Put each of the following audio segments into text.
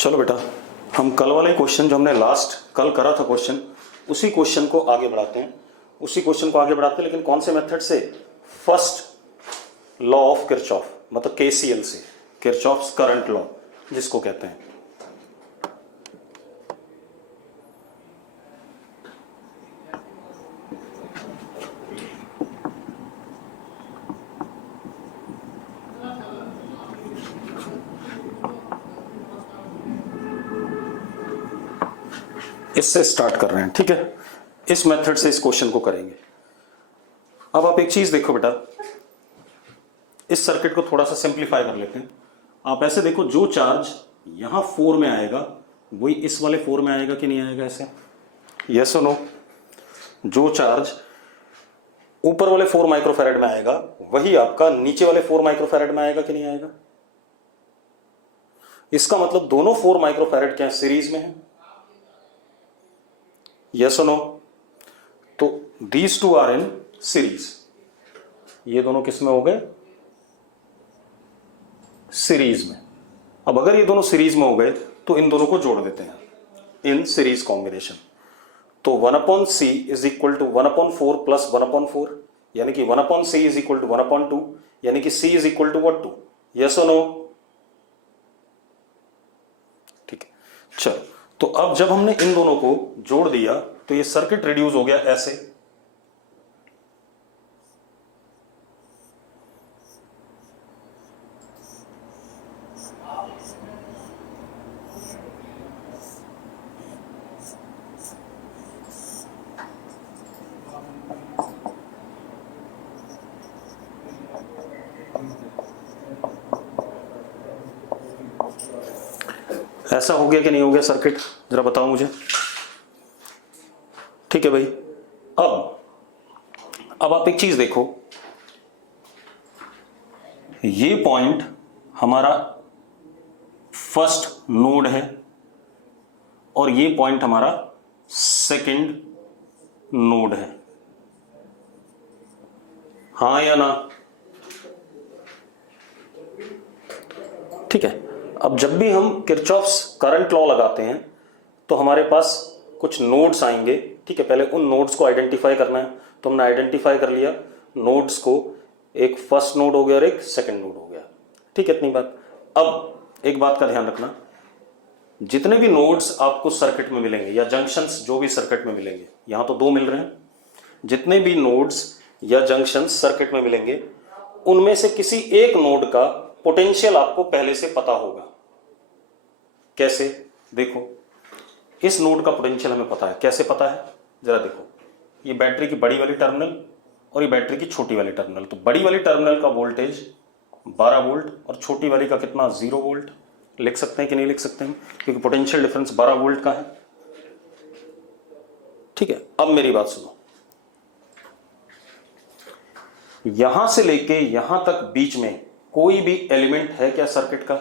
चलो बेटा, हम कल वाले क्वेश्चन जो हमने लास्ट कल करा था क्वेश्चन, उसी क्वेश्चन को आगे बढ़ाते हैं लेकिन कौन से मेथड से? फर्स्ट लॉ ऑफ किरचॉफ, मतलब केसीएल से, किरचॉफ्स करंट लॉ जिसको कहते हैं। इससे स्टार्ट कर रहे हैं, ठीक है। इस मेथड से इस क्वेश्चन को करेंगे। अब आप एक चीज देखो बेटा, इस सर्किट को थोड़ा सा सिंप्लीफाई कर लेते हैं। आप ऐसे देखो, जो चार्ज यहां 4 में आएगा वही इस वाले 4 में आएगा कि नहीं आएगा? ऐसे यस और नो? जो चार्ज ऊपर वाले 4 माइक्रोफैरेड में आएगा वही आपका नीचे वाले 4 माइक्रोफैरेड में आएगा कि नहीं आएगा? इसका मतलब दोनों 4 माइक्रोफैरेड क्या सीरीज में है? यस और नो? तो these two are in series. ये दोनों किस में हो गए? सीरीज में। अब अगर ये दोनों सीरीज में हो गए तो इन दोनों को जोड़ देते हैं इन सीरीज कॉम्बिनेशन। तो 1/c is equal to 1/4 plus 1/4, यानी कि 1/c इज इक्वल टू 1/2, यानी कि c is equal to what? 2। Yes और नो? ठीक है, चलो। तो अब जब हमने इन दोनों को जोड़ दिया तो ये सर्किट रिड्यूस हो गया ऐसे। ऐसा हो गया कि नहीं हो गया सर्किट? जरा बताओ मुझे। ठीक है भाई। अब आप एक चीज देखो, ये पॉइंट हमारा फर्स्ट नोड है और ये पॉइंट हमारा सेकंड नोड है, हाँ या ना? ठीक है। अब जब भी हम किरचॉफ्स करंट लॉ लगाते हैं तो हमारे पास कुछ नोड्स आएंगे, ठीक है। पहले उन नोड्स को आइडेंटिफाई करना है, तो हमने आइडेंटिफाई कर लिया नोड्स को। एक फर्स्ट नोड हो गया और एक सेकंड नोड हो गया, ठीक है। इतनी बात। अब एक बात का ध्यान रखना, जितने भी नोड्स आपको सर्किट में मिलेंगे या जंक्शंस जो भी सर्किट में मिलेंगे, यहां तो 2 मिल रहे हैं, जितने भी नोड्स या जंक्शंस सर्किट में मिलेंगे उनमें से किसी एक नोड का पोटेंशियल आपको पहले से पता होगा। कैसे? देखो, इस नोड का पोटेंशियल हमें पता है। कैसे पता है? जरा देखो, ये बैटरी की बड़ी वाली टर्मिनल और ये बैटरी की छोटी वाली टर्मिनल। तो बड़ी वाली टर्मिनल का वोल्टेज 12 वोल्ट और छोटी वाली का कितना? 0 वोल्ट। लिख सकते हैं कि नहीं लिख सकते हैं? क्योंकि पोटेंशियल डिफरेंस 12 वोल्ट का है, ठीक है। अब मेरी बात सुनो, यहां से लेके यहां तक बीच में कोई भी एलिमेंट है क्या सर्किट का?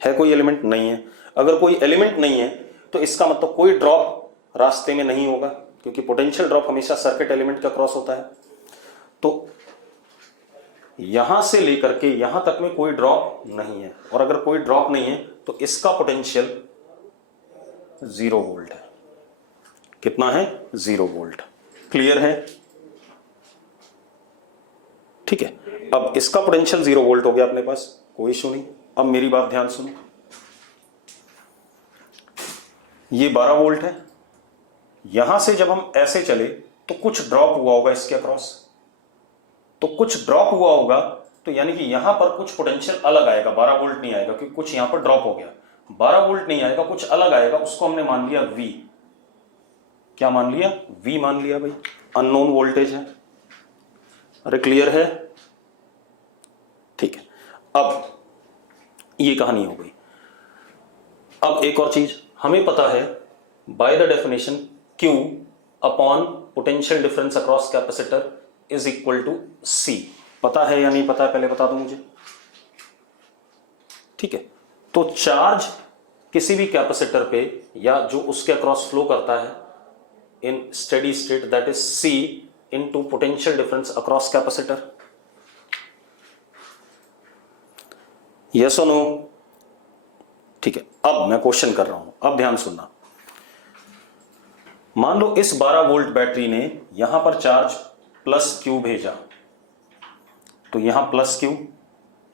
है कोई एलिमेंट? नहीं है। अगर कोई एलिमेंट नहीं है तो इसका मतलब कोई ड्रॉप रास्ते में नहीं होगा, क्योंकि पोटेंशियल ड्रॉप हमेशा सर्किट एलिमेंट का क्रॉस होता है। तो यहां से लेकर के यहां तक में कोई ड्रॉप नहीं है, और अगर कोई ड्रॉप नहीं है तो इसका पोटेंशियल 0 वोल्ट है। कितना है? 0 वोल्ट। क्लियर है? ठीक है। अब इसका पोटेंशियल 0 वोल्ट हो गया अपने पास, कोई इशू नहीं। अब मेरी बात ध्यान सुनो, ये 12 वोल्ट है। यहां से जब हम ऐसे चले तो कुछ ड्रॉप हुआ होगा इसके अक्रॉस, तो कुछ ड्रॉप हुआ होगा, तो यानी कि यहां पर कुछ पोटेंशियल अलग आएगा। 12 वोल्ट नहीं आएगा क्योंकि कुछ यहां पर ड्रॉप हो गया। 12 वोल्ट नहीं आएगा, कुछ अलग आएगा, उसको हमने मान लिया V। क्या मान लिया? V मान लिया भाई, अननोन वोल्टेज है। अरे क्लियर है? ठीक है। अब ये कहानी हो गई। अब एक और चीज हमें पता है, by the definition Q upon potential difference across capacitor is equal to C। पता है या नहीं पता है? पहले बता दो मुझे। ठीक है। तो चार्ज किसी भी कैपेसिटर पे या जो उसके अक्रॉस फ्लो करता है in steady state, that is C into potential difference across capacitor. Yes और नो? ठीक है, अब मैं क्वेश्चन कर रहा हूं, अब ध्यान सुनना। मान लो इस 12 वोल्ट बैटरी ने यहां पर चार्ज प्लस क्यू भेजा, तो यहां प्लस क्यू,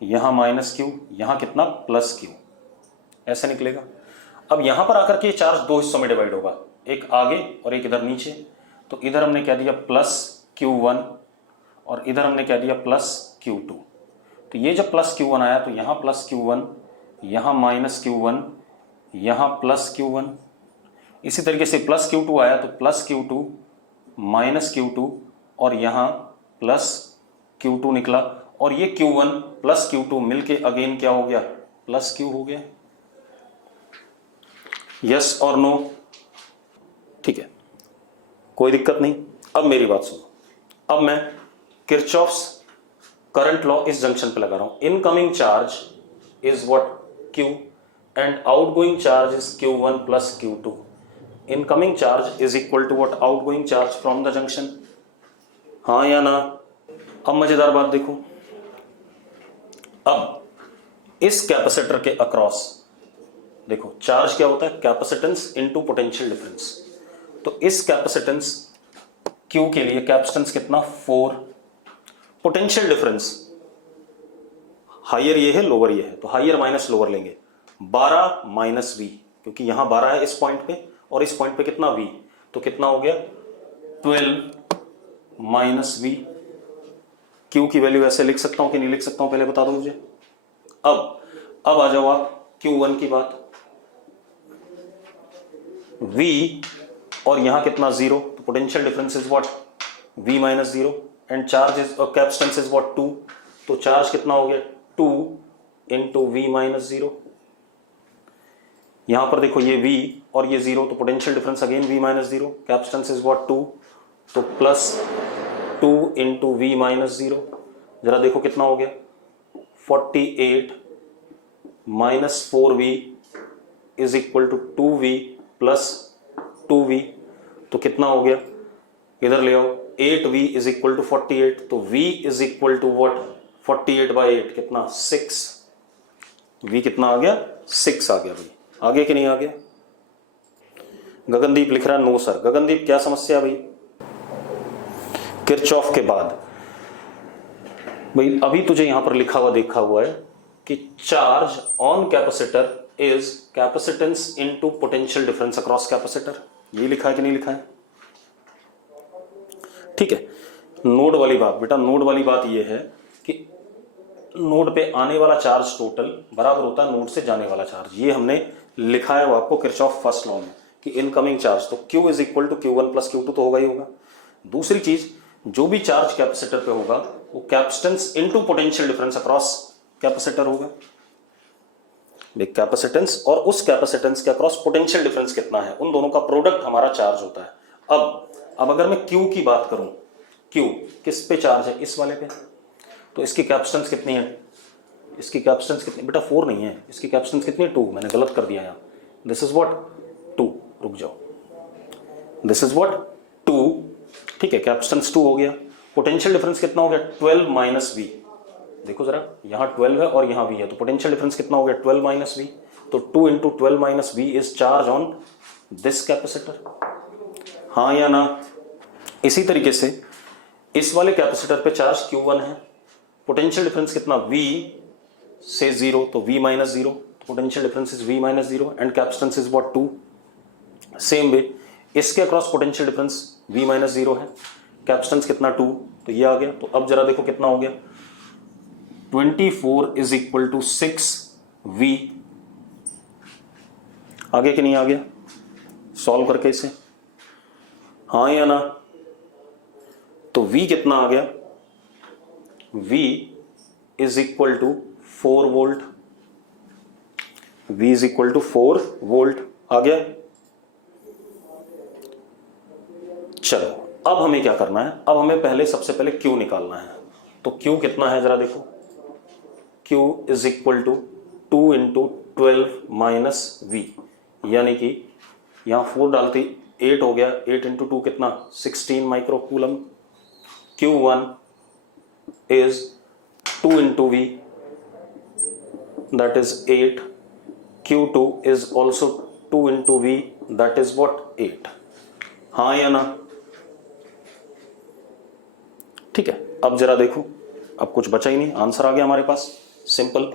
यहां माइनस क्यू, यहां कितना प्लस क्यू, ऐसे निकलेगा। अब यहां पर आकर के चार्ज दो हिस्सों में डिवाइड होगा, एक आगे और एक इधर नीचे। तो इधर हमने कह दिया प्लस Q1 और इधर हमने कह दिया प्लस Q2। तो ये जब प्लस Q1 आया तो यहां प्लस Q1, यहां माइनस Q1, यहां प्लस Q1। इसी तरीके से प्लस Q2 आया तो प्लस Q2, माइनस Q2 और यहां प्लस Q2 निकला। और ये Q1 प्लस Q2 मिलके अगेन क्या हो गया, प्लस Q हो गया। यस और नो? ठीक है, कोई दिक्कत नहीं। अब मेरी बात सुनो, अब मैं किरचॉफ्स करंट लॉ इस जंक्शन पे लगा रहा हूं। Incoming charge is what, Q, and outgoing charge is Q1 plus Q2। Incoming charge is equal to what, outgoing charge from the junction. हाँ या ना? अब मजेदार बात देखो, अब इस कैपेसिटर के अक्रॉस देखो चार्ज क्या होता है, कैपेसिटेंस इनटू पोटेंशियल डिफरेंस। तो इस कैपेसिटेंस Q के लिए कैपेसिटेंस कितना, 4। पोटेंशियल डिफरेंस हायर ये है, लोअर ये है, तो हायर माइनस लोअर लेंगे, 12 माइनस V, क्योंकि यहां 12 है इस पॉइंट पे और इस पॉइंट पे कितना V, तो कितना हो गया 12 माइनस V। Q की वैल्यू ऐसे लिख सकता हूं कि नहीं लिख सकता हूं, पहले बता दो मुझे। अब आ जाओ आप Q1 की बात, V और यहां कितना 0, तो potential difference is what, V minus 0, and charge is capacitance is what 2। तो चार्ज कितना हो गया 2 इंटू V माइनस 0। यहां पर देखो ये V और ये 0, तो potential difference again V minus 0, capacitance is what 2, तो प्लस 2 इंटू V माइनस 0। जरा देखो कितना हो गया 48 minus 4V is equal to 2V plus 2V। तो कितना हो गया, इधर ले आओ, 8V इज इक्वल टू 48, तो V is equal to what, 48 by 8 कितना 6। V कितना आ गया 6 आ गया। भाई आ गया कि नहीं आ गया? गगनदीप लिख रहा है नो सर। गगनदीप क्या समस्या भाई? किरचॉफ के बाद भाई अभी तुझे यहां पर लिखा हुआ देखा हुआ है कि charge on capacitor is capacitance into potential difference across capacitor. ये लिखा है कि नहीं लिखा है? ठीक है, नोड वाली बात बेटा, नोड वाली बात ये है कि नोड पे आने वाला चार्ज टोटल बराबर होता है नोड से जाने वाला चार्ज। ये हमने लिखा है वो आपको किरचॉफ फर्स्ट लॉ में कि इनकमिंग चार्ज, तो Q is equal to Q1 plus Q2 तो होगा ही होगा। दूसरी चीज, जो भी चार्ज कैपेसिटर पे होगा वो capacitance into potential difference across capacitor होगा। देख, कैपेसिटेंस और उस कैपेसिटेंस के अक्रॉस पोटेंशियल डिफरेंस कितना है, उन दोनों का प्रोडक्ट हमारा चार्ज होता है। अब अगर मैं Q की बात करूं, Q किस पे चार्ज है, इस वाले पे, तो इसकी कैपेसिटेंस कितनी है, इसकी कैपेसिटेंस कितनी बेटा 4 नहीं है, इसकी कैपेसिटेंस कितनी है 2। मैंने गलत कर दिया यहाँ, दिस इज व्हाट 2, रुक जाओ, दिस इज व्हाट 2। ठीक है, कैपेसिटेंस 2 हो गया। पोटेंशियल डिफरेंस कितना हो गया 12 माइनस V। देखो जरा, यहाँ 12 है और यहाँ V है, तो पोटेंशियल डिफरेंस कितना हो गया 12 माइनस V। तो 2 into 12 minus V is charge on this capacitor. हाँ या ना? इसी तरीके से इस वाले कैपेसिटर पे चार्ज Q1 है, पोटेंशियल डिफरेंस कितना V से 0, तो V माइनस 0, तो potential difference is V minus 0 and capacitance is what 2। Same way इसके across potential difference V minus 0 है, कैपेसिटेंस कितना 2, तो ये आ गया। तो अब जरा देखो कितना हो गया 24 इज इक्वल टू 6V। आगे कि नहीं आ गया? सॉल्व करके इसे, हाँ या ना? तो V कितना आ गया, V is equal to 4 volt, V is equal to 4 volt आ गया। चलो अब हमें क्या करना है, अब हमें पहले सबसे पहले Q निकालना है। तो Q कितना है जरा देखो, Q is equal to 2 into 12 minus V, यानी कि यहां 4 डालते 8 हो गया, 8 इंटू 2 कितना 16 micro coulomb. Q1 is 2 into V, that is 8, Q2 is also 2 into V, that is what, 8. हाँ या ना? ठीक है, अब जरा देखो, अब कुछ बचा ही नहीं, आंसर आ गया हमारे पास, सिंपल।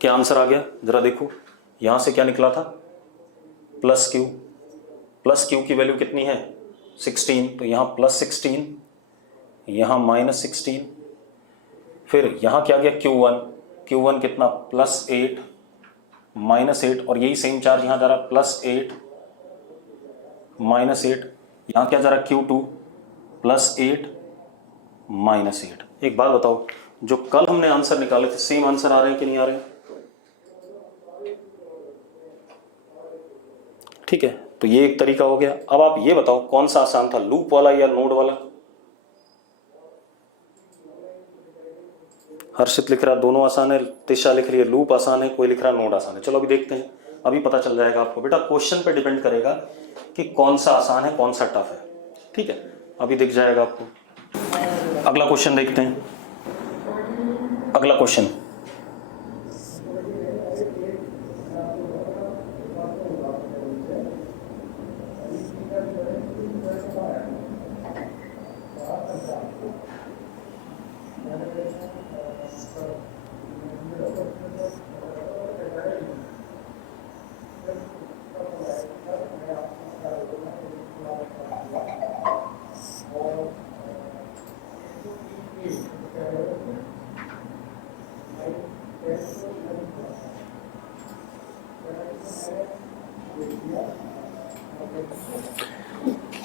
क्या आंसर आ गया जरा देखो, यहां से क्या निकला था, प्लस क्यू। प्लस क्यू की वैल्यू कितनी है, 16, तो यहां प्लस 16, यहां माइनस 16, फिर यहां क्या गया Q1, Q1 कितना, प्लस 8 माइनस 8, और यही सेम चार्ज यहां जा रहा प्लस 8 माइनस 8, यहां क्या जा रहा Q2 प्लस 8 माइनस 8। एक बात बताओ, जो कल हमने आंसर निकाले थे सेम आंसर आ रहे हैं कि नहीं आ रहे हैं? ठीक है, तो ये एक तरीका हो गया। अब आप ये बताओ कौन सा आसान था, लूप वाला या नोड वाला? हर्षित लिख रहा दोनों आसान है, तिशा लिख रही है लूप आसान है, कोई लिख रहा नोड आसान है। चलो अभी देखते हैं, अभी पता चल जाएगा आपको। बेटा क्वेश्चन पे डिपेंड करेगा कि कौन सा आसान है कौन सा टफ है, ठीक है, अभी दिख जाएगा आपको। अगला क्वेश्चन देखते हैं, अगला क्वेश्चन,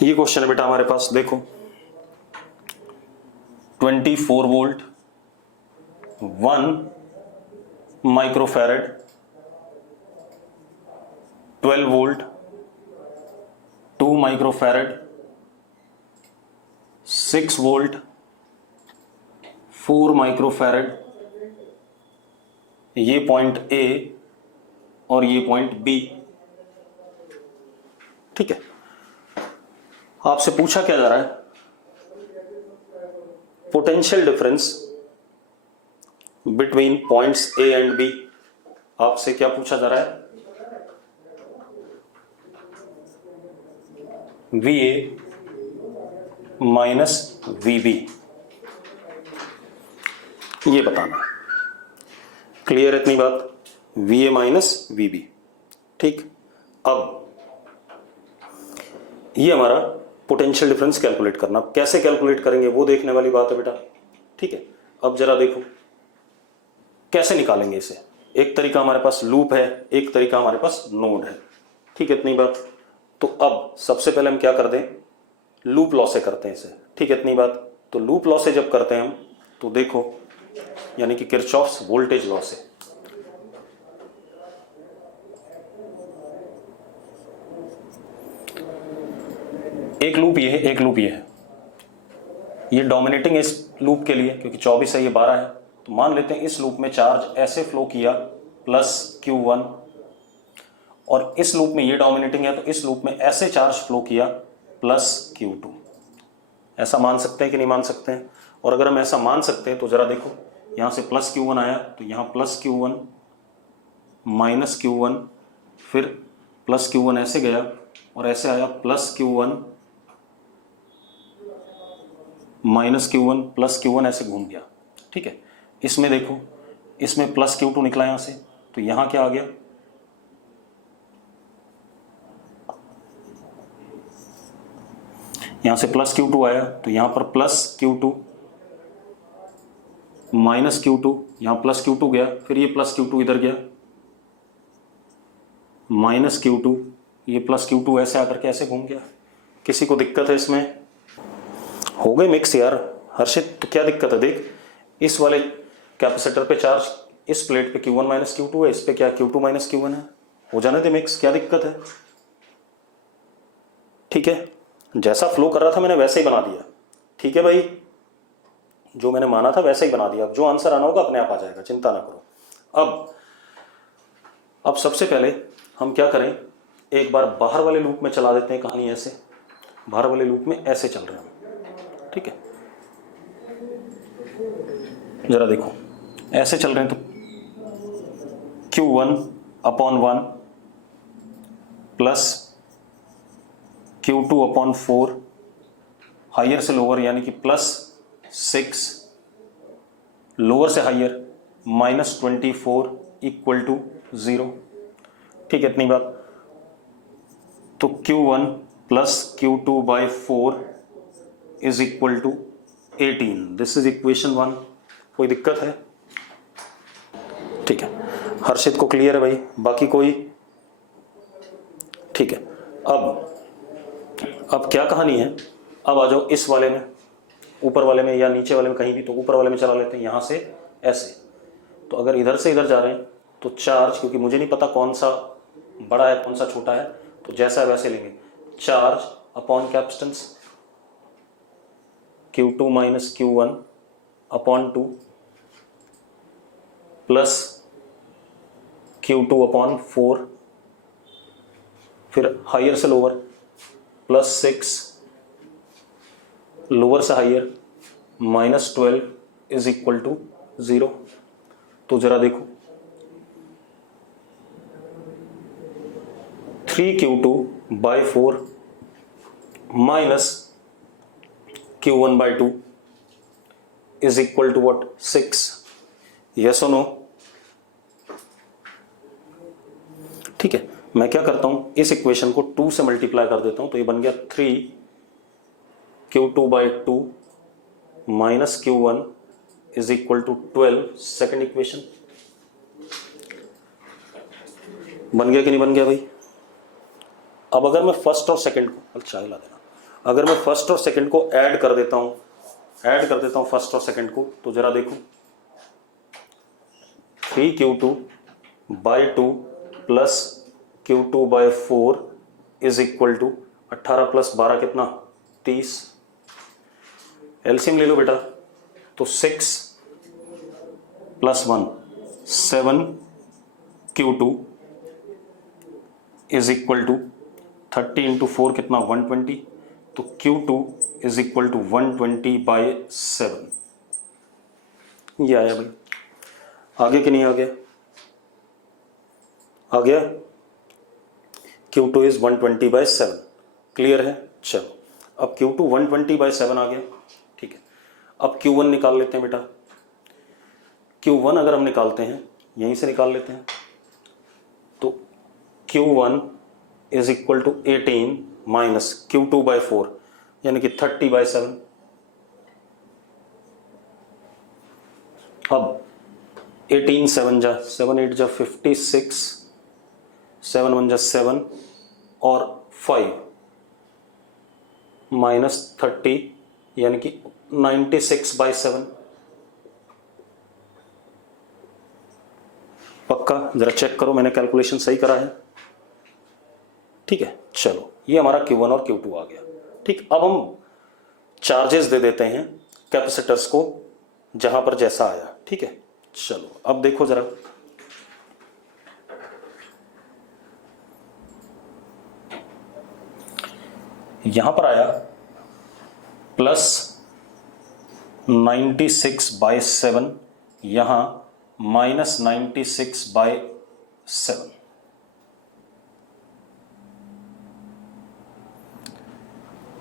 ये क्वेश्चन है बेटा हमारे पास, देखो 24 volt 1 microfarad, 12 volt 2 microfarad, 6 volt 4 microfarad, ये पॉइंट ए और ये पॉइंट बी। ठीक है, आपसे पूछा क्या जा रहा है, potential difference between points A and B. आपसे क्या पूछा जा रहा है, V A minus V B, ये बताना है। क्लियर है इतनी बात, V A minus V B. ठीक, अब ये हमारा पोटेंशियल डिफरेंस कैलकुलेट करना, कैसे कैलकुलेट करेंगे वो देखने वाली बात है बेटा। ठीक है, अब जरा देखो कैसे निकालेंगे इसे। एक तरीका हमारे पास लूप है, एक तरीका हमारे पास नोड है। ठीक है, इतनी बात। तो अब सबसे पहले हम क्या कर दें, लूप लॉ से करते हैं इसे। ठीक है, इतनी बात। तो लूप लॉ से जब करते हैं हम, तो देखो यानी कि किरचॉफ्स वोल्टेज लॉ से, एक लूप ये है, एक लूप ये है। ये डोमिनेटिंग इस लूप के लिए, क्योंकि 24 है, ये 12 है, तो मान लेते हैं इस लूप में चार्ज ऐसे फ्लो किया प्लस Q1, और इस लूप में ये डोमिनेटिंग है तो इस लूप में ऐसे चार्ज फ्लो किया प्लस Q2। ऐसा मान सकते हैं कि नहीं मान सकते हैं? और अगर हम ऐसा मान सकते हैं तो जरा देखो, यहाँ से प्लस Q1 आया तो यहाँ प्लस Q1 माइनस Q1, फिर प्लस Q1 ऐसे गया और ऐसे आया plus Q1 minus Q1 plus Q1, ऐसे घूम गया। ठीक है, इसमें देखो, इसमें प्लस Q2 निकला यहाँ से, तो यहाँ क्या आ गया, यहाँ से प्लस Q2 आया तो यहाँ पर प्लस Q2 माइनस Q2, यहाँ प्लस Q2 गया, फिर ये प्लस Q2 इधर गया, माइनस Q2, ये प्लस Q2 ऐसे आकर के ऐसे घूम गया। किसी को दिक्कत है इसमें? हो गए मिक्स यार। हर्षित तो क्या दिक्कत है, देख इस वाले कैपेसिटर पे चार्ज इस प्लेट पे Q1 माइनस Q2 है, इस पे क्या Q2 माइनस Q1 है, हो जाने दे मिक्स, क्या दिक्कत है? ठीक है, जैसा फ्लो कर रहा था मैंने वैसे ही बना दिया। ठीक है भाई, जो मैंने माना था वैसा ही बना दिया। अब जो आंसर आना होगा अपने आप आ जाएगा, चिंता ना करो। अब सबसे पहले हम क्या करें, एक बार बाहर वाले लूप में चला देते हैं कहानी। ऐसे बाहर वाले लूप में ऐसे चल रहे हैं। ठीक है, जरा देखो ऐसे चल रहे हैं तो Q1 upon 1 plus Q2 upon 4, higher से लोअर यानी कि प्लस 6, लोअर से हायर माइनस 24 इक्वल टू 0। ठीक है, इतनी बात। तो Q1 plus Q2 by 4 is equal to 18। This is equation 1। कोई दिक्कत है? ठीक है, हर्षित को क्लियर है भाई? बाकी कोई? ठीक है, अब क्या कहानी है? अब आ जाओ इस वाले में, ऊपर वाले में या नीचे वाले में, कहीं भी। तो ऊपर वाले में चला लेते हैं, यहां से ऐसे। तो अगर इधर से इधर जा रहे हैं तो चार्ज, क्योंकि मुझे नहीं पता कौन सा बड़ा है कौन सा छोटा है, तो जैसा है वैसे लेंगे। Charge upon capacitance Q2 minus Q1 upon 2 plus Q2 upon 4, फिर हायर से लोअर प्लस 6, लोअर से higher minus 12 is equal to 0। तो जरा देखो, 3Q2 by 4 minus Q1 by 2 is equal to what? 6। Yes और नो? ठीक है, मैं क्या करता हूं, इस इक्वेशन को 2 से मल्टीप्लाई कर देता हूं, तो ये बन गया 3Q2 by 2 minus Q1 is equal to 12। Second equation बन गया कि नहीं बन गया भाई? अब अगर मैं फर्स्ट और सेकंड को, चाय ला देना, अगर मैं फर्स्ट और सेकंड को ऐड कर देता हूं फर्स्ट और सेकंड को, तो जरा देखो 3Q2 by 2 plus Q2 by 4 is equal to 18 plus 12 कितना? 30। एलसीएम ले लो बेटा। तो 6 plus 1 7Q2 is equal to 30 into 4 कितना? 120। तो Q2 is equal to 120 by 7। ये आया भाई? आगे कि नहीं आ गया? आ गया। Q2 is 120 by 7। क्लियर है? चलो, अब Q2 120 बाई 7 आ गया। ठीक है, अब Q1 निकाल लेते हैं बेटा। Q1 अगर हम निकालते हैं, यहीं से निकाल लेते हैं, तो Q1 is equal to 18 minus Q2 by 4 यानी कि 30 बाई 7। अब 18 7 जा 7 8 जा 56, 7 1 जा 7 और 5 माइनस 30 यानी कि 96 बाई 7। पक्का? जरा चेक करो मैंने कैलकुलेशन सही करा है? ठीक है, चलो, ये हमारा Q1 और Q2 आ गया। ठीक, अब हम चार्जेस दे देते हैं कैपेसिटर्स को जहां पर जैसा आया। ठीक है, चलो अब देखो जरा, यहां पर आया प्लस 96 बाई 7, यहां माइनस 96 बाई 7।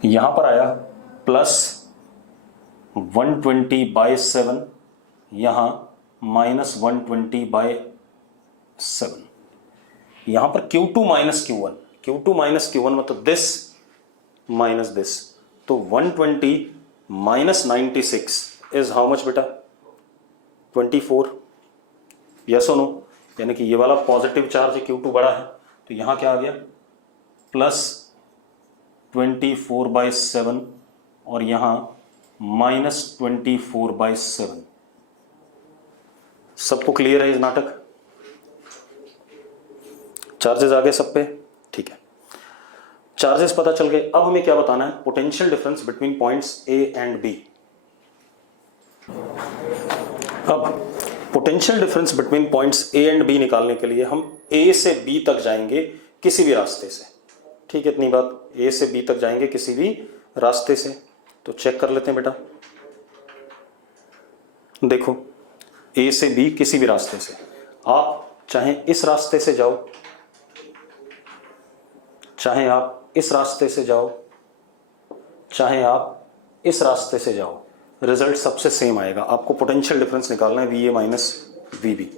यहां पर आया प्लस 120 बाई 7, यहां माइनस 120 बाई 7। यहां पर Q2 minus Q1, Q2 minus Q1 मतलब दिस माइनस दिस। तो 120 माइनस 96 इज हाउ मच बेटा? 24। यस और नो? यानी कि ये वाला पॉजिटिव चार्ज है, Q2 बड़ा है, तो यहां क्या आ गया? प्लस 24 बाई 7 और यहां माइनस 24 बाई 7। सबको क्लियर है इस नाटक? चार्जेस आ गए सब पे? ठीक है, चार्जेस पता चल गए। अब हमें क्या बताना है? Potential difference between points A and B। अब potential difference between points A and B निकालने के लिए हम A से B तक जाएंगे किसी भी रास्ते से। ठीक है, इतनी बात। A से B तक जाएंगे किसी भी रास्ते से। तो चेक कर लेते हैं बेटा। देखो, ए से बी किसी भी रास्ते से, आप चाहे इस रास्ते से जाओ, चाहे आप इस रास्ते से जाओ, चाहे आप इस रास्ते से जाओ, रिजल्ट सबसे सेम आएगा। आपको पोटेंशियल डिफरेंस निकालना है V A minus V B.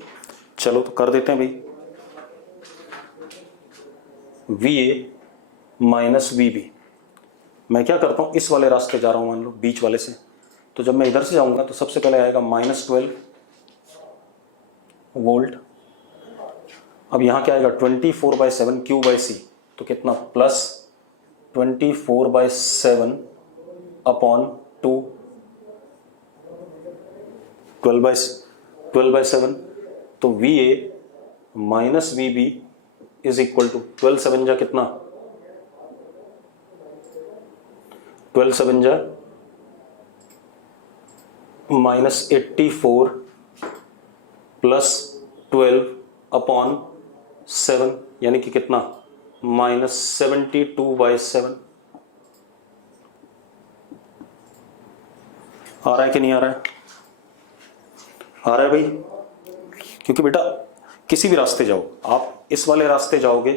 चलो तो कर देते हैं भाई, V A minus V B. मैं क्या करता हूं, इस वाले रास्ते जा रहा हूं, मान लो बीच वाले से, तो जब मैं इधर से जाऊंगा तो सबसे पहले आएगा -12 वोल्ट। अब यहां क्या आएगा 24/7 Q/C, तो कितना +24/7 अपॉन 2, 12/7। तो V A minus V B is equal to 12/7 जा कितना, 12/7 जा -84 + 12 अपॉन 7, यानी कि कितना -72/7। आ रहा है कि नहीं आ रहा है? आ रहा है भाई, क्योंकि बेटा किसी भी रास्ते जाओ, आप इस वाले रास्ते जाओगे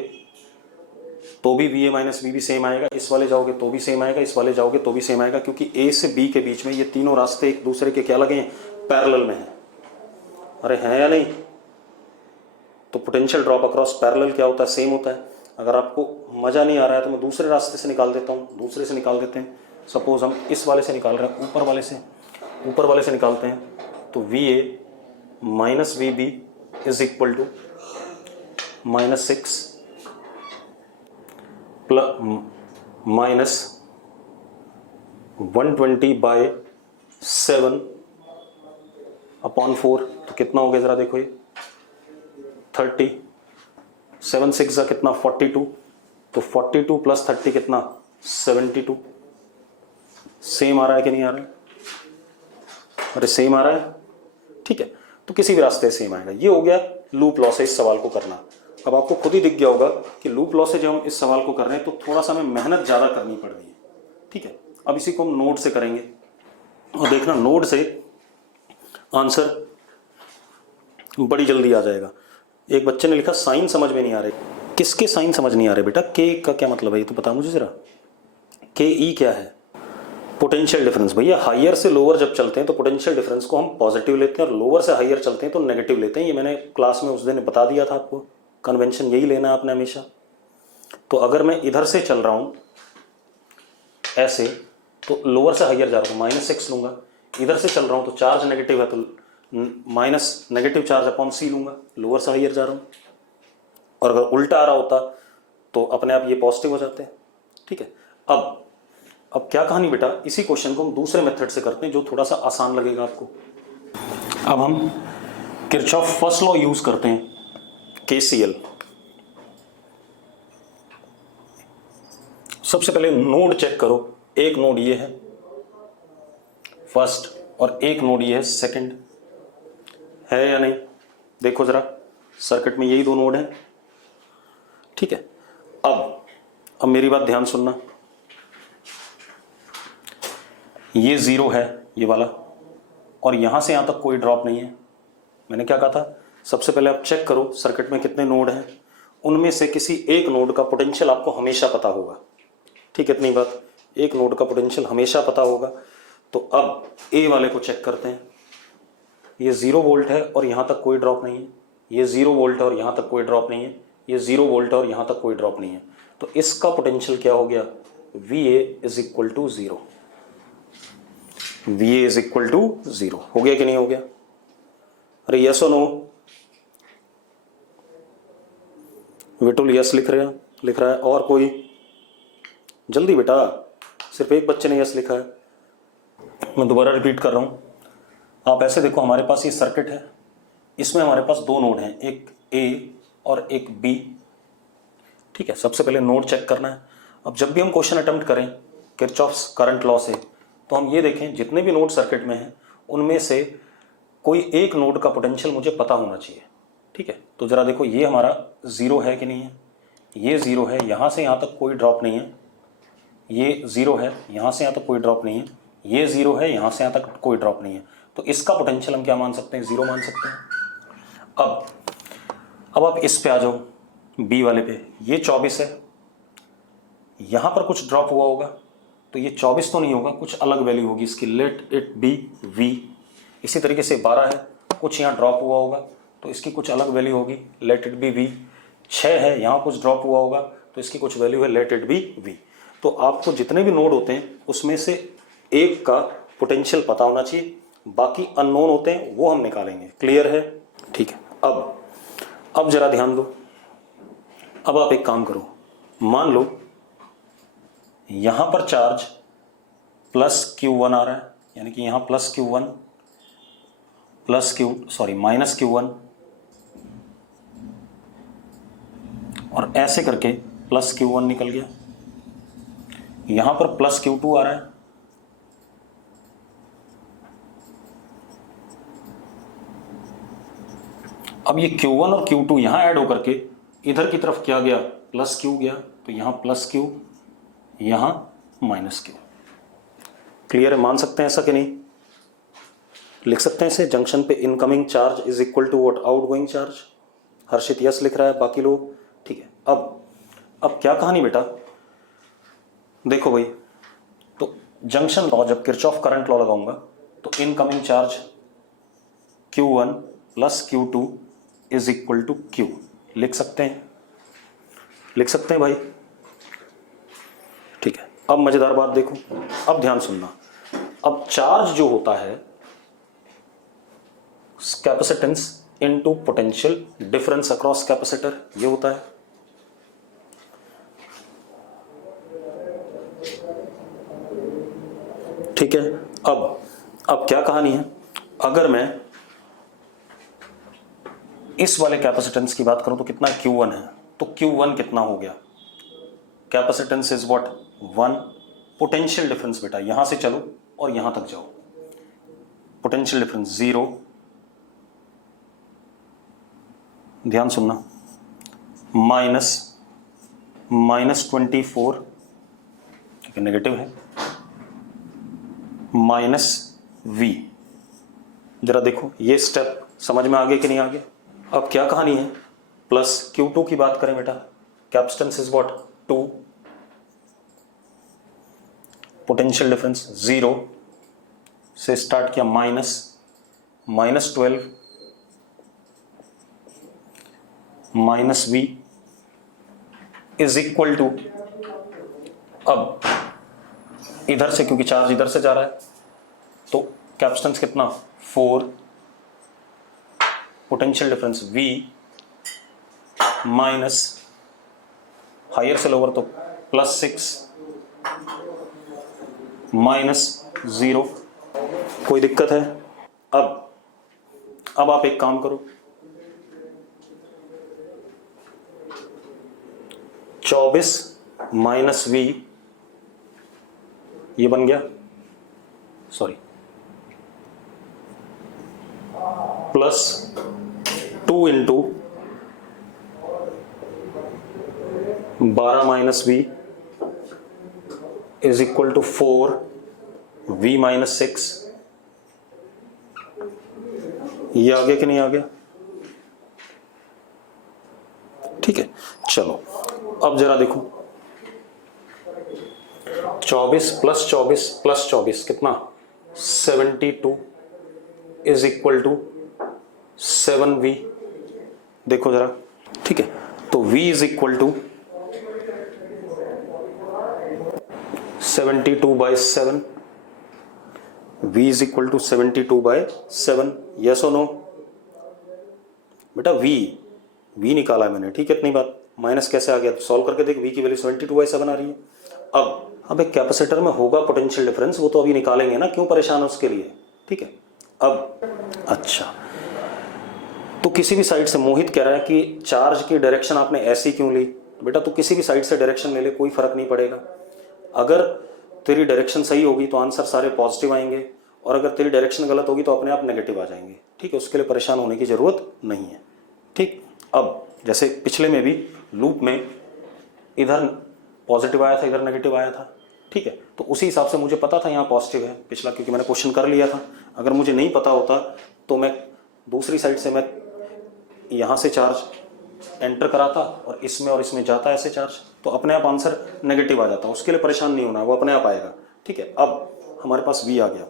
तो भी V A minus V B same आएगा, इस वाले जाओगे तो भी सेम आएगा, इस वाले जाओगे तो भी सेम आएगा, क्योंकि ए से बी के बीच में ये तीनों रास्ते एक दूसरे के क्या लगे हैं, पैरेलल में हैं। अरे हैं या नहीं? तो पोटेंशियल ड्रॉप अक्रॉस पैरेलल क्या होता है, सेम होता है। अगर आपको मजा नहीं आ रहा है तो मैं दूसरे रास्ते से निकाल देता हूँ, दूसरे से निकाल देते हैं। सपोज हम इस वाले से निकाल रहे हैं, ऊपर वाले से निकालते हैं, तो V A minus V B is equal to -6 plus -120/7 upon 4, तो कितना हो गया जरा देखो, ये 30, 7 6 कितना 42, तो 42 + 30 कितना 72। सेम आ रहा है कि नहीं आ रहा है? अरे सेम आ रहा है, ठीक है। तो किसी भी रास्ते से सेम आएगा। ये हो गया लूप लॉ से इस सवाल को करना। अब आपको खुद ही दिख गया होगा कि लूप लॉ से जब हम इस सवाल को कर रहे हैं तो थोड़ा सा हमें मेहनत ज़्यादा करनी पड़ रही है, ठीक है। अब इसी को हम नोड से करेंगे और देखना नोड से आंसर बड़ी जल्दी आ जाएगा। एक बच्चे ने लिखा साइन समझ में नहीं आ रहे। किसके साइन समझ नहीं आ रहे बेटा? के का क्या मतलब है ये तो बता मुझे जरा। के ई क्या है? Potential difference. भैया हायर से लोअर जब चलते हैं तो पोटेंशियल डिफरेंस को हम पॉजिटिव लेते हैं और लोअर से हायर चलते हैं तो नेगेटिव लेते हैं। ये मैंने क्लास में उस दिन बता दिया था आपको। कन्वेंशन यही लेना है आपने हमेशा। तो अगर मैं इधर से चल रहा हूं ऐसे, तो लोअर से हायर जा रहा हूँ, -6 लूंगा। इधर से चल रहा हूं तो चार्ज नेगेटिव है तो माइनस नेगेटिव चार्ज अपॉन सी लूंगा, लोअर से हायर जा रहा हूं। और अगर उल्टा आ रहा होता तो अपने आप ये पॉजिटिव हो जाते हैं, ठीक है। अब क्या कहानी बेटा, इसी क्वेश्चन को हम दूसरे मेथड से करते हैं जो थोड़ा सा आसान लगेगा आपको। अब हम किरचॉफ फर्स्ट लॉ यूज करते हैं, केसीएल। सबसे पहले नोड चेक करो। एक नोड ये है फर्स्ट और एक नोड ये है सेकंड, है या नहीं? देखो जरा, सर्किट में यही दो नोड हैं, ठीक है। अब मेरी बात ध्यान सुनना। ये 0 है ये वाला, और यहां से यहां तक कोई ड्रॉप नहीं है। मैंने क्या कहा था? सबसे पहले आप चेक करो सर्किट में कितने नोड हैं, उनमें से किसी एक नोड का पोटेंशियल आपको हमेशा पता होगा, ठीक है। इतनी बात, एक नोड का पोटेंशियल हमेशा पता होगा। तो अब ए वाले को चेक करते हैं। ये 0 वोल्ट है और यहां तक कोई ड्रॉप नहीं है। ये 0 वोल्ट है और यहां तक कोई ड्रॉप नहीं है। ये 0 वोल्ट है और यहां तक कोई ड्रॉप नहीं है। तो इसका पोटेंशियल क्या हो गया? VA is equal to 0। VA is equal to 0 हो गया कि नहीं हो गया? अरे यस और नो? विटुल यस लिख रहा है। और कोई? जल्दी बेटा, सिर्फ एक बच्चे ने यस लिखा है। मैं दोबारा रिपीट कर रहा हूं। आप ऐसे देखो, हमारे पास ये सर्किट है, इसमें हमारे पास दो नोड हैं, एक ए और एक बी, ठीक है। सबसे पहले नोड चेक करना है। अब जब भी हम क्वेश्चन अटेम्प्ट करें किरचॉफ्स करंट लॉ से, तो हम ये देखें जितने भी नोड सर्किट में हैं उनमें से कोई एक नोड का पोटेंशियल मुझे पता होना चाहिए, ठीक है। तो जरा देखो, ये हमारा 0 है कि नहीं है? ये 0 है, यहां से यहां तक कोई ड्रॉप नहीं है। ये 0 है, यहां से यहां तक कोई ड्रॉप नहीं है। ये 0 है, यहां से यहां तक कोई ड्रॉप नहीं है। तो इसका पोटेंशियल हम क्या मान सकते हैं, 0 मान सकते हैं। अब आप इस पे आ जाओ, बी वाले पे, ये 24 है, यहां पर कुछ ड्रॉप हुआ होगा तो ये 24 तो नहीं होगा, कुछ अलग वैल्यू होगी इसकी, लेट इट बी वी। इसी तरीके से 12 है, कुछ यहाँ ड्रॉप हुआ होगा तो इसकी कुछ अलग वैल्यू होगी, लेट इट बी वी। 6 है, यहाँ कुछ ड्रॉप हुआ होगा तो इसकी कुछ वैल्यू है, लेट इट बी वी। तो आपको जितने भी नोड होते हैं उसमें से एक का पोटेंशियल पता होना चाहिए, बाकी अननोन होते हैं वो हम निकालेंगे। क्लियर है? ठीक है। अब जरा ध्यान दो। अब आप एक काम करो, मान लो यहां पर चार्ज प्लस Q1 आ रहा है, यानी कि यहां प्लस Q1 माइनस Q1, और ऐसे करके प्लस Q1 निकल गया। यहां पर प्लस Q2 आ रहा है, अब ये Q1 और Q2 यहां ऐड होकर के इधर की तरफ क्या गया, प्लस Q गया, तो यहां प्लस Q, यहां माइनस Q। क्लियर है? मान सकते हैं ऐसा कि नहीं? लिख सकते हैं इसे, जंक्शन पे incoming charge is equal to what, outgoing charge. Harshit yes लिख रहा है, बाकी लोग ठीक है। अब क्या कहानी बेटा, देखो भाई, तो जंक्शन लॉ, जब किरचॉफ करंट लॉ लगाऊंगा तो incoming charge Q1 plus Q2 is equal to Q। लिख सकते हैं भाई, ठीक है। अब मजेदार बात देखो, अब ध्यान सुनना। अब चार्ज जो होता है capacitance into potential difference across capacitor, ये होता है। ठीक है। अब क्या कहानी है, अगर मैं इस वाले कैपेसिटेंस की बात करूं तो कितना Q1 है, तो Q1 कितना हो गया, capacitance is what 1, potential difference बेटा यहां से चलो और यहां तक जाओ, पोटेंशियल डिफरेंस 0, ध्यान सुनना, माइनस 24, ठीक है, नेगेटिव है, माइनस V। जरा देखो ये स्टेप समझ में आ गया कि नहीं आ गया? अब क्या कहानी है, प्लस Q2 की बात करें बेटा, capacitance is what 2, potential difference 0 से स्टार्ट किया, minus 12 minus V is equal to, अब इधर से क्योंकि चार्ज इधर से जा रहा है तो कैपेसिटेंस कितना 4, potential difference V minus, higher से लोअर तो प्लस 6 माइनस 0। कोई दिक्कत है? अब आप एक काम करो, 24 माइनस V, ये बन गया, sorry, plus 2 into 12 minus V is equal to 4 V minus 6। ये आ गया कि नहीं आ गया? ठीक है, चलो अब जरा देखो, 24 प्लस 24 कितना 72 इज इक्वल टू 7V। देखो जरा, ठीक है, तो V is equal to 72/7, V is equal to 72/7, yes और नो? बेटा V निकाला है मैंने, ठीक है, इतनी बात। माइनस कैसे आ गया, तो सॉल्व करके देख, V की वैल्यू 72/7 आ रही है। अब एक कैपेसिटर में होगा पोटेंशियल डिफरेंस, वो तो अभी निकालेंगे ना, क्यों परेशान है उसके लिए, ठीक है। अब अच्छा, तो किसी भी साइड से मोहित कह रहा है कि चार्ज की डायरेक्शन आपने ऐसी क्यों ली? बेटा तो किसी भी साइड से डायरेक्शन ले ले, कोई फर्क नहीं पड़ेगा। अगर तेरी डायरेक्शन सही होगी तो आंसर सारे पॉजिटिव आएंगे, और अगर तेरी डायरेक्शन गलत होगी तो अपने आप नेगेटिव आ जाएंगे, ठीक है। उसके लिए परेशान होने की जरूरत नहीं है, ठीक। अब जैसे पिछले में भी लूप में इधर पॉजिटिव आया था, इधर नेगेटिव आया था, ठीक है, तो उसी हिसाब से मुझे पता था यहाँ पॉजिटिव है पिछला, क्योंकि मैंने क्वेश्चन कर लिया था। अगर मुझे नहीं पता होता तो मैं दूसरी साइड से मैं यहाँ से चार्ज एंटर कराता और इसमें जाता ऐसे चार्ज, तो अपने आप आंसर नेगेटिव आ जाता। उसके लिए परेशान नहीं होना, वो अपने आप आएगा। ठीक है, अब हमारे पास v आ गया।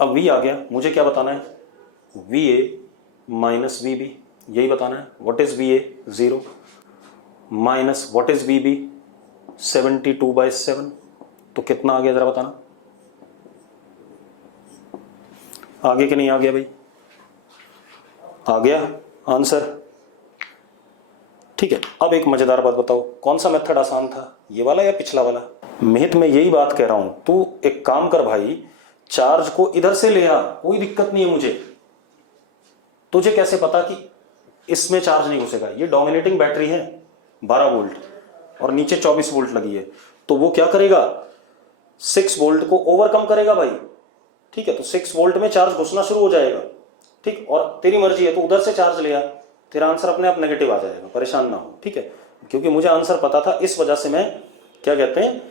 अब v आ गया, मुझे क्या बताना है? va माइनस vb, यही बताना है। What is va? 0 minus what is vb? 72/7। तो कितना आ गया जरा बताना, आगे कि नहीं आ गया भाई? आ गया आंसर। ठीक है, अब एक मजेदार बात बताओ, कौन सा मेथड आसान था, ये वाला या पिछला वाला? मिहित मैं यही बात कह रहा हूं, तू एक काम कर भाई, चार्ज को इधर से ले आ, कोई दिक्कत नहीं है मुझे। तुझे कैसे पता कि इसमें चार्ज नहीं घुसेगा? ये डोमिनेटिंग बैटरी है 12 वोल्ट और नीचे 24 वोल्ट लगी है, तो वो क्या करेगा? 6 वोल्ट को ओवरकम करेगा भाई। ठीक है, तो 6 वोल्ट में चार्ज घुसना शुरू हो जाएगा। ठीक, और तेरी मर्जी है, तो उधर से चार्ज ले आ, तेरा आंसर अपने आप नेगेटिव आ जाएगा, परेशान ना हो। ठीक है, क्योंकि मुझे आंसर पता था, इस वजह से मैं क्या कहते हैं,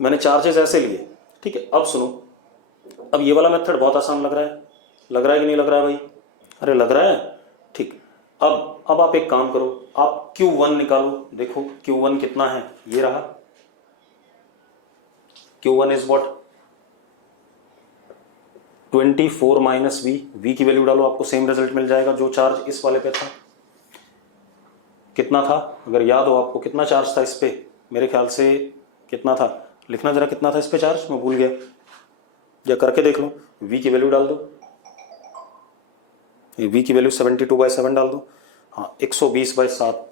मैंने चार्जेस ऐसे लिए। ठीक है, अब सुनो, अब ये वाला मेथड बहुत आसान लग रहा है, लग रहा है कि नहीं लग रहा है भाई? अरे लग रहा है। ठीक, अब आप एक काम करो, आप Q1 निकालो। देखो Q1 कितना है, ये रहा। Q1 is what? 24 minus v की वैल्यू डालो, आपको सेम रिजल्ट मिल जाएगा जो चार्ज इस वाले पे था। कितना था, अगर याद हो आपको, कितना चार्ज था इस पे? मेरे ख्याल से कितना था, लिखना जरा, कितना था इस पे चार्ज, मैं भूल गया, या करके देख लो। v की वैल्यू डाल दो, ये v की वैल्यू 72/7 डाल दो। हाँ, 120/7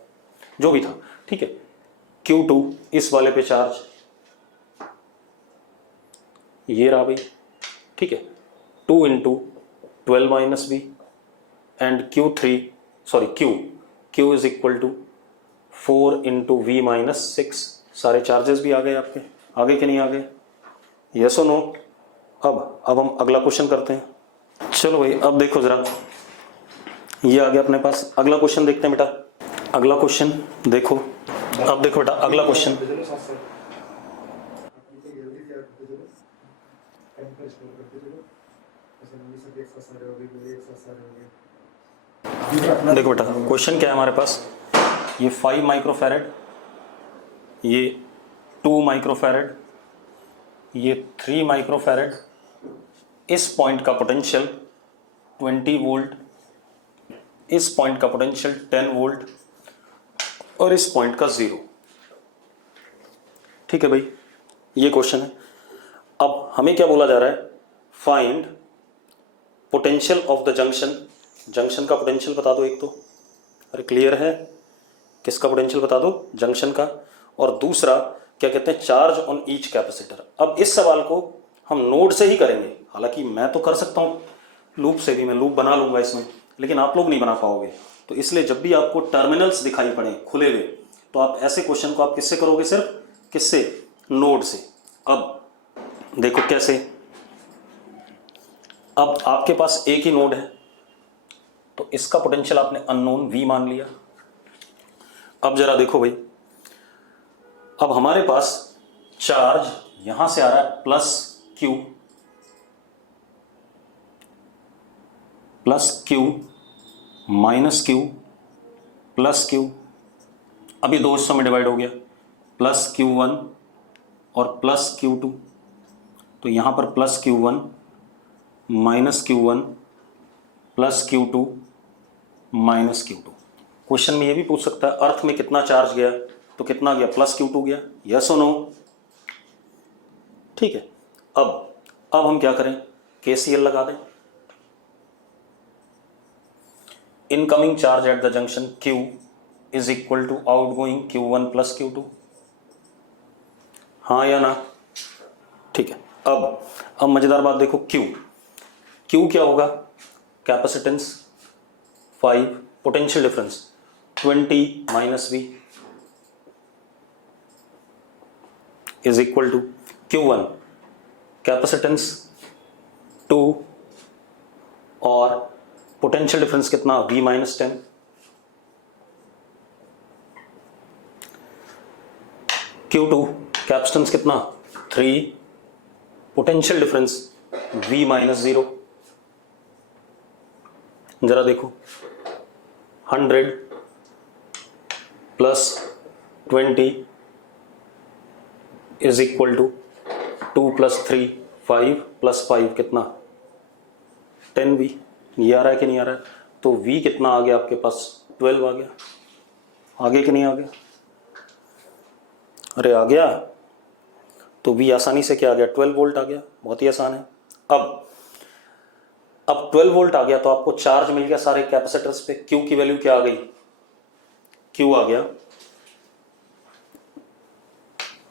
जो भी था। ठीक है, Q2 इस वाले पे चार्ज ये रहा भाई। ठीक है, 2 × 12 minus v and Q is equal to 4 × v minus 6। सारे चार्जेस भी आ गए आपके, आगे कि नहीं आ गए? यस और नो? अब हम अगला क्वेश्चन करते हैं। चलो भाई, अब देखो जरा, ये आ गया अपने पास। अगला क्वेश्चन देखते हैं बेटा, अगला क्वेश्चन देखो। अब देखो बेटा, अगला क्वेश्चन, देखो बेटा क्वेश्चन क्या है हमारे पास। ये 5 माइक्रोफैरेड, ये 2 माइक्रोफैरेड, ये 3 माइक्रोफैरेड। इस पॉइंट का पोटेंशियल 20 वोल्ट, इस पॉइंट का पोटेंशियल 10 वोल्ट और इस पॉइंट का 0। ठीक है भाई, ये क्वेश्चन है। अब हमें क्या बोला जा रहा है? Find potential of the junction. Junction का पोटेंशियल बता दो एक तो। अरे क्लियर है, किसका पोटेंशियल बता दो? जंक्शन का। और दूसरा क्या कहते हैं? Charge on each capacitor. अब इस सवाल को हम नोड से ही करेंगे, हालांकि मैं तो कर सकता हूँ लूप से भी, मैं लूप बना लूंगा इसमें, लेकिन आप लोग नहीं बना पाओगे। तो इसलिए जब भी आपको टर्मिनल्स दिखाई पड़े खुले हुए, तो आप ऐसे क्वेश्चन को आप किससे करोगे? सिर्फ किससे? नोड से। अब देखो कैसे, अब आपके पास एक ही नोड है, तो इसका पोटेंशियल आपने अननोन v मान लिया। अब जरा देखो भाई, अब हमारे पास चार्ज यहां से आ रहा है +q -q +q, अभी दो हिस्सों में डिवाइड हो गया, +q1 और +q2। तो यहां पर +q1 -q1 +q2 -q2। Question में ये भी पूछ सकता है अर्थ में कितना चार्ज गया, तो कितना गया? +q2 गया। यस और नो? ठीक है, अब हम क्या करें? KCL लगा दें। Incoming charge at the junction Q is equal to outgoing Q1 + Q2। हाँ या ना? ठीक है, अब मजेदार बात देखो, Q क्या होगा? Capacitance 5, potential difference 20 - v is equal to Q1 capacitance 2 और पोटेंशियल डिफरेंस कितना? v - 10। Q2 कैपेसिटेंस कितना? 3 पोटेंशियल डिफरेंस V माइनस 0। जरा देखो 100 plus 20 is equal to 2 plus 3 5 plus 5 कितना 10V। ये आ रहा है कि नहीं आ रहा है? तो V कितना आ गया आपके पास 12 आ गया। आगे कि नहीं आ गया? अरे आ गया। तो V आसानी से क्या आ गया 12 वोल्ट आ गया। बहुत ही आसान है। अब 12 वोल्ट आ गया तो आपको चार्ज मिल गया सारे कैपेसिटर्स पे। Q की वैल्यू क्या आ गई? Q आ गया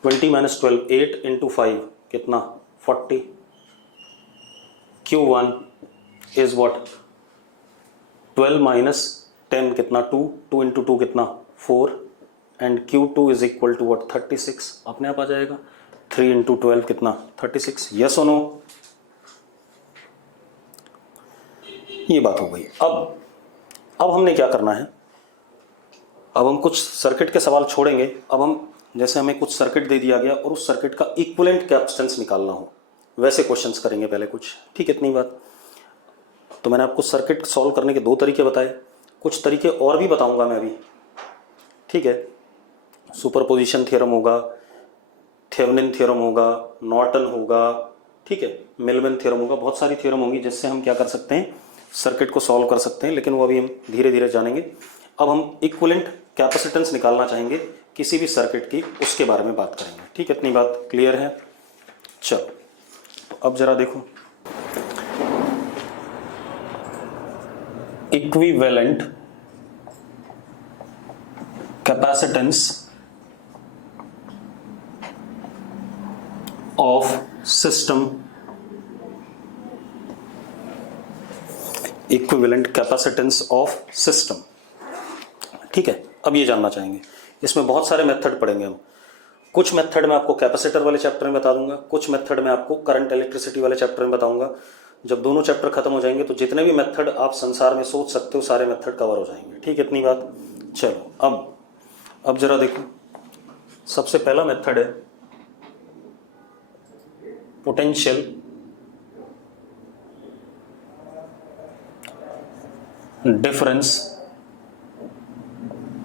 20 माइनस 12 8 इंटू 5 कितना 40। Q1 इज व्हाट 12 माइनस 10 कितना 2 2 इंटू 2 कितना 4 and Q2 is equal to what 36। अपने आप आ जाएगा 3 इंटू 12 कितना 36। यस और नो? ये बात हो गई। अब हमने क्या करना है? अब हम कुछ सर्किट के सवाल छोड़ेंगे। अब हम जैसे हमें कुछ सर्किट दे दिया गया और उस सर्किट का इक्विवेलेंट कैपेसिटेंस निकालना हो वैसे क्वेश्चंस करेंगे पहले कुछ। ठीक है, इतनी बात। तो मैंने आपको सर्किट सॉल्व करने के 2 तरीके बताए, कुछ तरीके और भी बताऊंगा मैं अभी। ठीक है, सुपरपोजिशन थ्योरम होगा, थेवेनिन थ्योरम होगा, नॉर्टन होगा, ठीक है, मेल्विन थ्योरम होगा। बहुत सारी थ्योरम होंगी जिससे हम क्या कर सकते हैं सर्किट को सॉल्व कर सकते हैं, लेकिन वो अभी हम धीरे धीरे जानेंगे। अब हम इक्विवेलेंट कैपेसिटेंस निकालना चाहेंगे किसी भी सर्किट की, उसके बारे में बात करेंगे। ठीक है, इतनी बात क्लियर है? चलो तो अब जरा देखो equivalent capacitance of system, equivalent capacitance of system. ठीक है, अब ये जानना चाहेंगे। इसमें बहुत सारे मेथड पढ़ेंगे हम। कुछ मेथड मैं आपको कैपेसिटर वाले चैप्टर में बता दूंगा, कुछ मेथड मैं आपको करंट इलेक्ट्रिसिटी वाले चैप्टर में बताऊंगा। जब दोनों चैप्टर खत्म हो जाएंगे तो जितने भी मेथड आप संसार में सोच सकते हो सारे मेथड कवर हो जाएंगे। ठीक है, इतनी बात। चलो अब जरा देखो, सबसे पहला मेथड है potential difference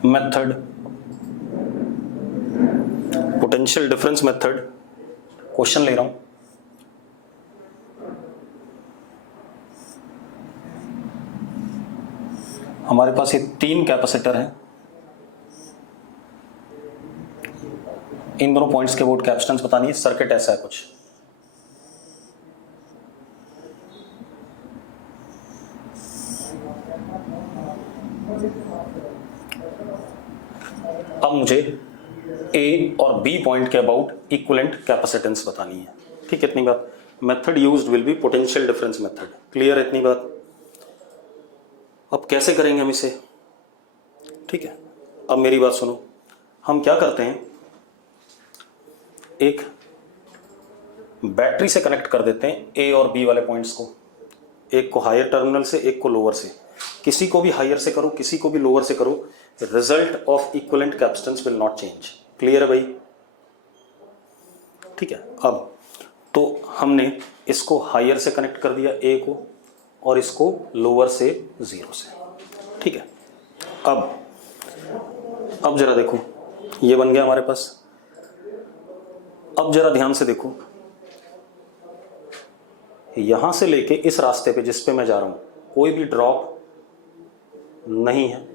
method. Potential difference method, question ले रहा हूं। हमारे पास ये 3 कैपेसिटर हैं। इन दोनों पॉइंट्स के वोल्ट कैपेसिटेंस बतानी है। सर्किट ऐसा है कुछ। अब मुझे ए और बी पॉइंट के अबाउट इक्विवेलेंट कैपेसिटेंस बतानी है। ठीक है, इतनी बात। Method used will be potential difference method. Clear, इतनी बात। अब कैसे करेंगे हम इसे? ठीक है, अब मेरी बात सुनो। हम क्या करते हैं, एक बैटरी से कनेक्ट कर देते हैं ए और बी वाले पॉइंट्स को, एक को हायर टर्मिनल से, एक को लोअर से। किसी को भी हायर से करो, किसी को भी लोअर से करो, result of equivalent capacitance will not change. Clear है भाई? ठीक है। अब तो हमने इसको हायर से कनेक्ट कर दिया ए को, और इसको लोअर से 0 से। ठीक है, अब जरा देखो, ये बन गया हमारे पास। अब जरा ध्यान से देखो, यहां से लेके इस रास्ते पे जिस पे मैं जा रहा हूं कोई भी ड्रॉप नहीं है।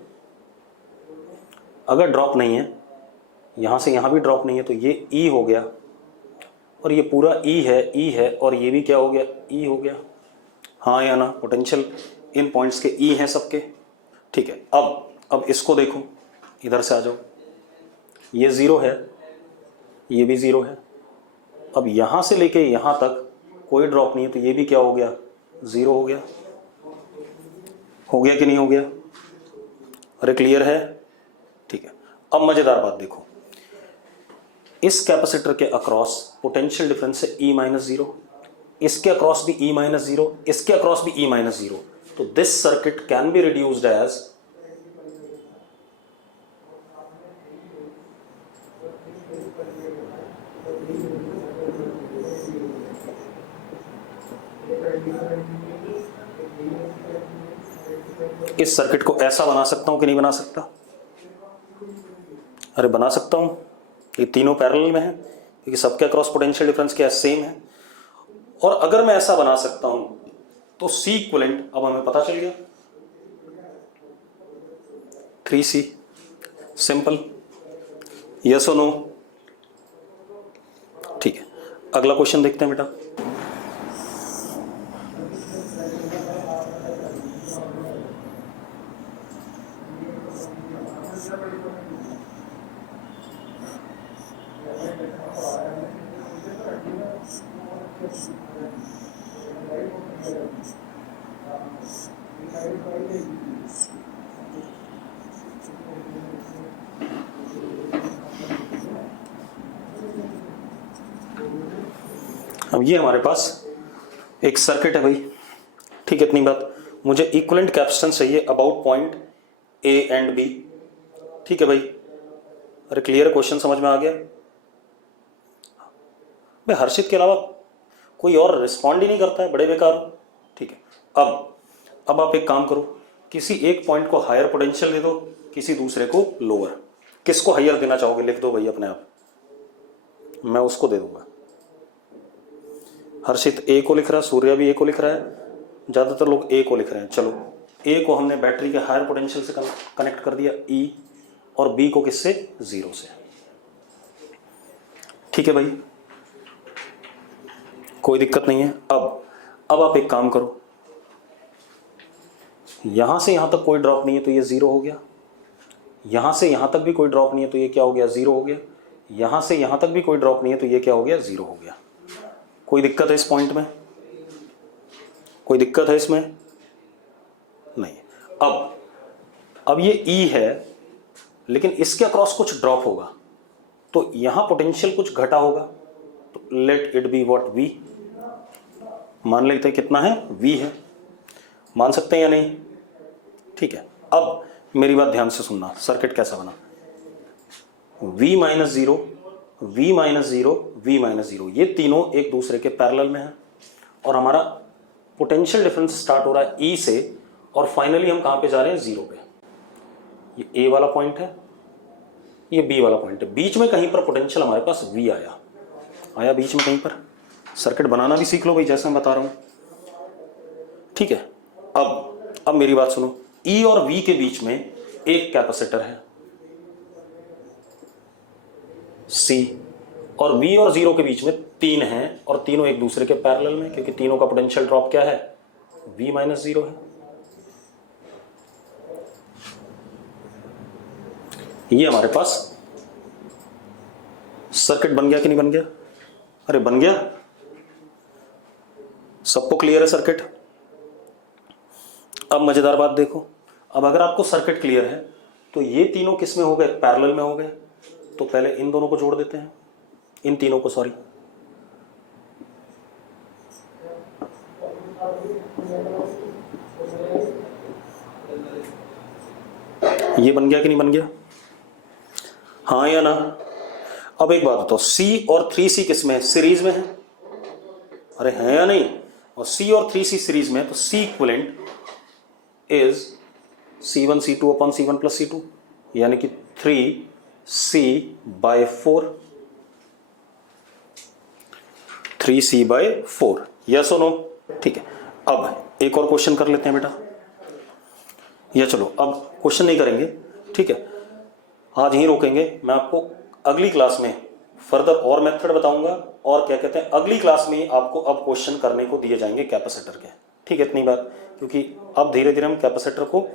अगर ड्रॉप नहीं है, यहां से यहां भी ड्रॉप नहीं है, तो ये ई हो गया, और ये पूरा ई है, और ये भी क्या हो गया, ई हो गया। हाँ या ना? पोटेंशियल इन पॉइंट्स के ई हैं सबके। ठीक है, अब इसको देखो, इधर से आ जाओ। ये 0 है, ये भी 0 है। अब यहां से लेके यहां तक कोई ड्रॉप नहीं है, तो ये भी क्या हो गया, 0 हो गया। हो गया कि नहीं हो गया? अरे क्लियर है? ठीक है। अब मजेदार बात देखो, इस कैपेसिटर के अक्रॉस पोटेंशियल डिफरेंस है E माइनस 0, इसके अक्रॉस भी E माइनस 0, इसके अक्रॉस भी E माइनस 0। तो this circuit can be reduced as इस सर्किट को ऐसा बना सकता हूं कि नहीं बना सकता? अरे बना सकता हूं, ये तीनों पैरेलल में है क्योंकि सबके अक्रॉस पोटेंशियल डिफरेंस क्या सेम है। और अगर मैं ऐसा बना सकता हूं तो सी इक्विवेलेंट अब हमें पता चल गया, 3C। सिंपल, यस और नो? ठीक है, अगला क्वेश्चन देखते हैं बेटा। अब ये हमारे पास एक सर्किट है भाई, ठीक है, इतनी बात। मुझे इक्विवेलेंट कैपेसिटेंस चाहिए about point A and B, ठीक है भाई। अरे क्लियर क्वेश्चन समझ में आ गया भाई? हर्षित के अलावा कोई और रिस्पॉन्ड ही नहीं करता है, बड़े बेकार हो। ठीक है, अब आप एक काम करो, किसी एक पॉइंट को हायर पोटेंशियल दे दो, किसी दूसरे को लोअर। किसको हायर देना चाहोगे? लिख दो भाई अपने आप, मैं उसको दे दूंगा। हर्षित ए को लिख रहा है, सूर्य भी ए को लिख रहा है, ज़्यादातर लोग ए को लिख रहे हैं। चलो, ए को हमने बैटरी के हायर पोटेंशियल से कनेक्ट कर दिया ई, और बी को किससे? 0 से। ठीक है भाई, कोई दिक्कत नहीं है। अब आप एक काम करो, यहां से यहां तक कोई ड्रॉप नहीं है तो ये 0 हो गया, यहां से यहां तक भी कोई ड्रॉप नहीं है तो ये क्या हो गया? 0 हो गया, यहां से यहां तक भी कोई ड्रॉप नहीं है तो ये क्या हो गया? 0 हो गया। कोई दिक्कत है इस पॉइंट में? कोई दिक्कत है इसमें? नहीं। अब ये ई है, लेकिन इसके अक्रॉस कुछ ड्रॉप होगा तो यहां पोटेंशियल कुछ घटा होगा, तो let it be what? V. मान लेते हैं कितना है? वी है। मान सकते हैं या नहीं? ठीक है, अब मेरी बात ध्यान से सुनना, सर्किट कैसा बना? V minus 0, V minus 0, V minus 0, ये तीनों एक दूसरे के पैरेलल में है और हमारा पोटेंशियल डिफरेंस स्टार्ट हो रहा है E से और फाइनली हम कहां पे जा रहे हैं? 0 पे। ये A वाला पॉइंट है, ये B वाला पॉइंट है। बीच में कहीं पर पोटेंशियल हमारे पास V आया बीच में कहीं पर। सर्किट बनाना भी सीख लो भाई, जैसे मैं बता रहा हूं। ठीक है, अब मेरी बात सुनो, E और V के बीच में एक कैपेसिटर है C, और V और 0 के बीच में 3 हैं और तीनों एक दूसरे के पैरेलल में, क्योंकि तीनों का पोटेंशियल ड्रॉप क्या है? V माइनस 0 है। ये हमारे पास सर्किट बन गया कि नहीं बन गया? अरे बन गया, सबको क्लियर है सर्किट? अब मजेदार बात देखो, अब अगर आपको सर्किट क्लियर है तो ये तीनों किस में हो गए? पैरेलल में हो गए। तो पहले इन दोनों को जोड़ देते हैं, इन तीनों को, सॉरी। ये बन गया कि नहीं बन गया? हाँ या ना? अब एक बात बताओ, C और 3C किस में है? सीरीज में है। अरे है या नहीं? और C और 3C सीरीज में है तो C equivalent is C1 C2 upon C1 plus C2, यानी कि 3C/4, 3C/4। यस और नो? ठीक है, अब एक और क्वेश्चन कर लेते हैं बेटा, या चलो अब क्वेश्चन नहीं करेंगे, ठीक है, आज यहीं रोकेंगे। मैं आपको अगली क्लास में फर्दर और मेथड बताऊंगा, और क्या कहते हैं, अगली क्लास में आपको अब क्वेश्चन करने को दिए जाएंगे कैपेसिटर के। ठीक है, इतनी बात, क्योंकि अब धीरे धीरे हम कैपेसिटर को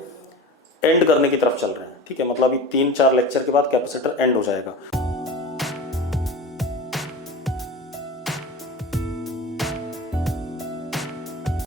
एंड करने की तरफ चल रहे हैं। ठीक है, मतलब अभी 3-4 लेक्चर के बाद कैपेसिटर एंड हो जाएगा।